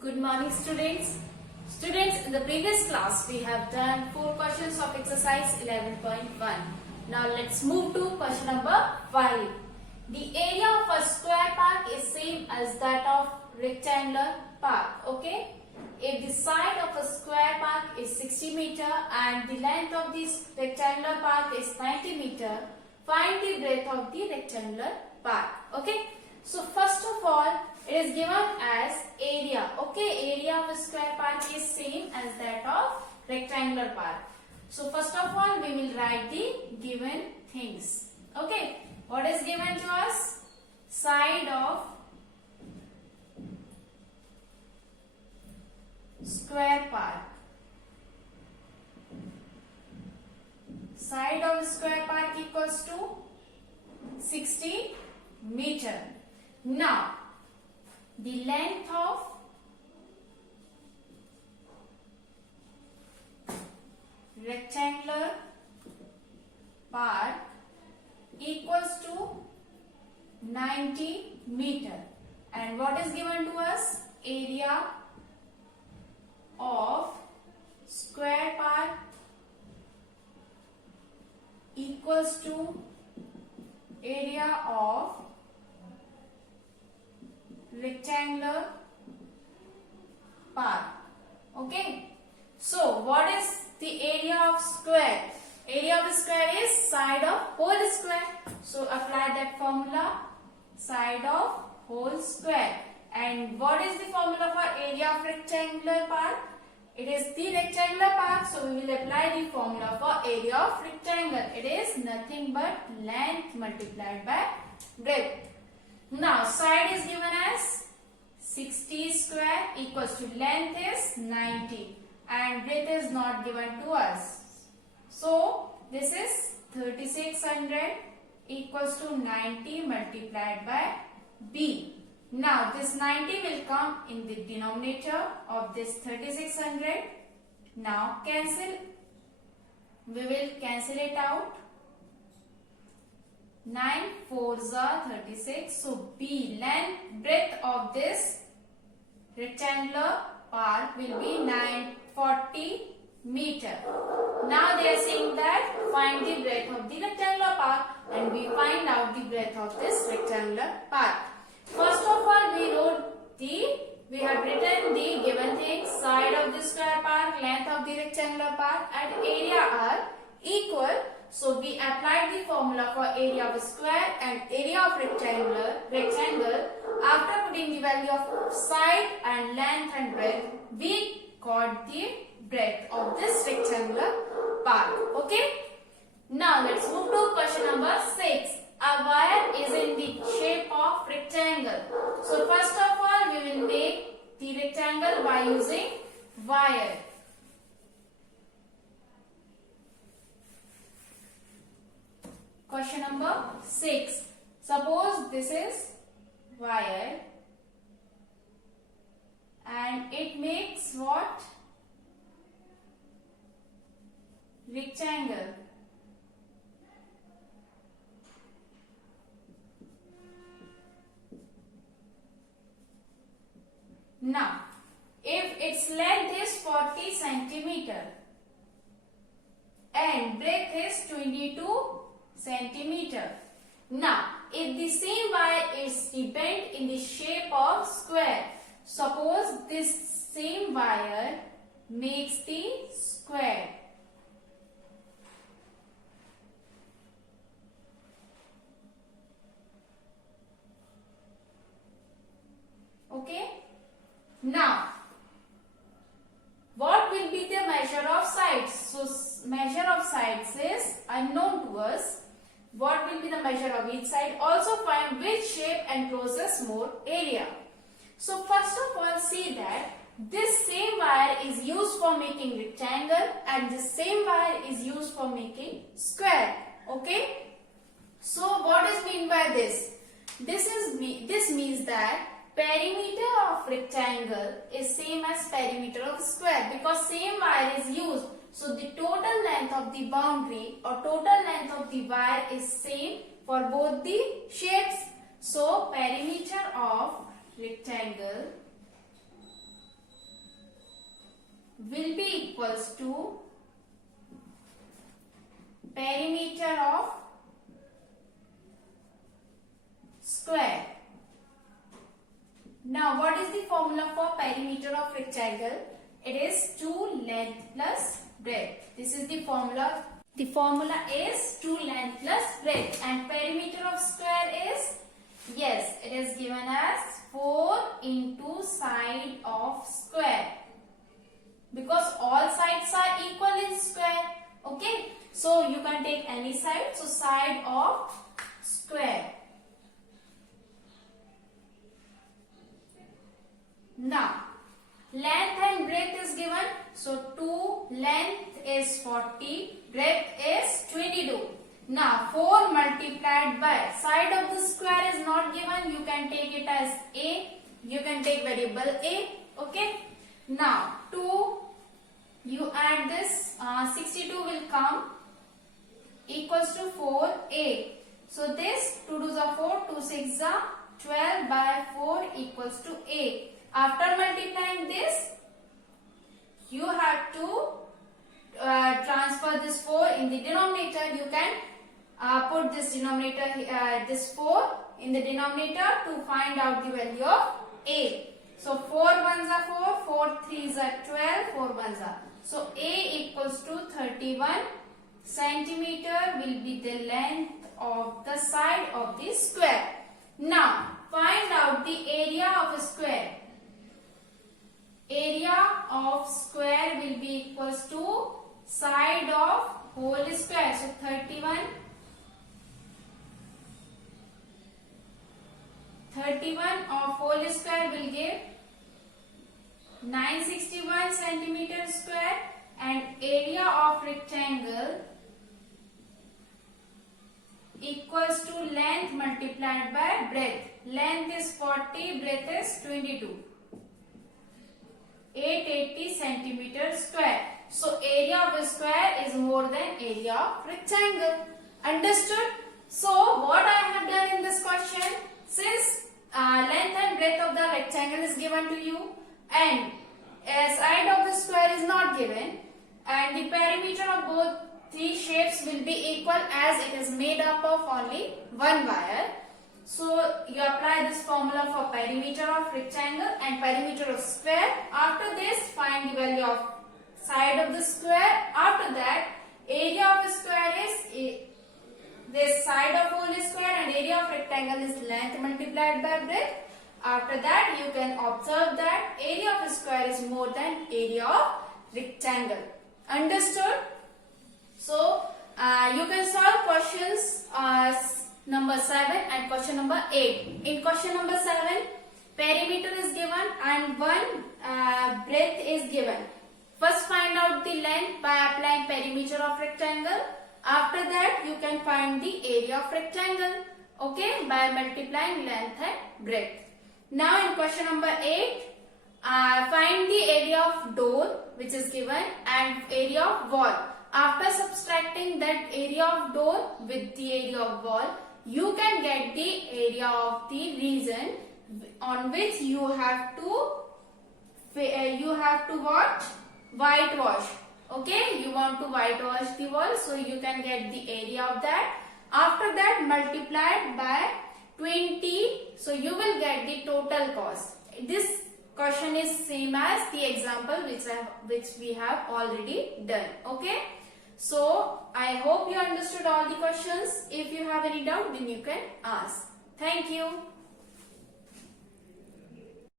Good morning students. Students, in the previous class we have done 4 questions of exercise 11.1. Now let's move to question number 5. The area of a square park is same as that of rectangular park. Okay? If the side of a square park is 60 meter and the length of this rectangular park is 90 meter, find the breadth of the rectangular park. Okay? So first of all, it is given as area. Okay, area of a square park is same as that of rectangular park. So first of all, we will write the given things. Okay, what is given to us? Side of square park. Side of square park equals to 60 meter. Now, the length of rectangular part equals to 90 meter. And what is given to us? Area of square part equals to area of rectangular part. Okay, so what is the area of square? Area of square is side of whole square. So apply that formula, side of whole square. And what is the formula for area of rectangular part? It is the rectangular part, so we will apply the formula for area of rectangle. It is nothing but length multiplied by breadth. Now, side is given as 60 square equals to length is 90 and breadth is not given to us. So, this is 3600 equals to 90 multiplied by B. Now, this 90 will come in the denominator of this 3600. Now, cancel. We will cancel it out. 9 4s are 36. So B, length breadth of this rectangular part will be 940 meter. Now they are saying that find the breadth of the rectangular part, and we find out the breadth of this rectangular part. First of all, we have written the given things. Side of the square part, length of the rectangular part and area are equal. So we applied the formula for area of a square and area of rectangle. After putting the value of side and length and breadth, we got the breadth of this rectangular part. Okay. Now let's move to question number 6. A wire is in the shape of rectangle. So first of all, we will make the rectangle by using wire. Question number 6. Suppose this is wire and it makes what? Rectangle. Now, if its length is 40 centimeter and breadth is 22 centimeter. Now, if the same wire is bent in the shape of square, suppose this same wire makes the square. Okay? Now, what will be the measure of sides? So, measure of sides is unknown to us. What will be the measure of each side? Also find which shape encloses more area. So, first of all, see that this same wire is used for making rectangle and this same wire is used for making square. Okay? So, what is mean by this? This means that perimeter of rectangle is same as perimeter of square because same wire is used. So the total length of the boundary or total length of the wire is same for both the shapes. So perimeter of rectangle will be equals to perimeter of square. Now what is the formula for perimeter of rectangle? It is 2 length plus breadth. This is the formula. The formula is 2 length plus breadth, and perimeter of square is, yes, it is given as 4 into side of square, because all sides are equal in square. Okay, so you can take any side. So side of square. Now length and breadth is given. So 2 length is 40, breadth is 22. Now 4 multiplied by side of the square is not given. You can take it as a. You can take variable a. Okay. Now 2, you add this, 62 will come, equals to 4a. So this 2 2s are 4, 2 6s are 12 by 4 equals to a. After multiplying this, you have to transfer this 4 in the denominator. You can put this denominator, this 4 in the denominator to find out the value of a. So 4 1s are 4, 4 3s are 12, 4 1s are. So a equals to 31 centimeter will be the length of the side of the square. Now find out the area of a square. Area of square will be equals to side of whole square. So 31 of whole square will give 961 centimeter square, and area of rectangle equals to length multiplied by breadth. Length is 40, breadth is 22. 880 centimeter square. So area of a square is more than area of rectangle. Understood? So what I have done in this question, since length and breadth of the rectangle is given to you and a side of the square is not given, and the perimeter of both three shapes will be equal as it is made up of only one wire. So you apply this formula for perimeter of rectangle and perimeter of square. After this, find the value of side of the square. After that, area of a square is this side of whole square, and area of rectangle is length multiplied by breadth. After that, you can observe that area of a square is more than area of rectangle. Understood? So you can solve questions number 7 and question number 8. In question number 7, perimeter is given and one breadth is given. First find out the length by applying perimeter of rectangle. After that, you can find the area of rectangle, okay, by multiplying length and breadth. Now in question number 8, find the area of door which is given and area of wall. After subtracting that area of door with the area of wall, you can get the area of the region on which you have to what? Whitewash. Okay, you want to whitewash the wall, so you can get the area of that. After that, multiplied by 20, so you will get the total cost. This question is same as the example which we have already done. Okay, so I hope you understood all the questions. If you have any doubt, then you can ask. Thank you.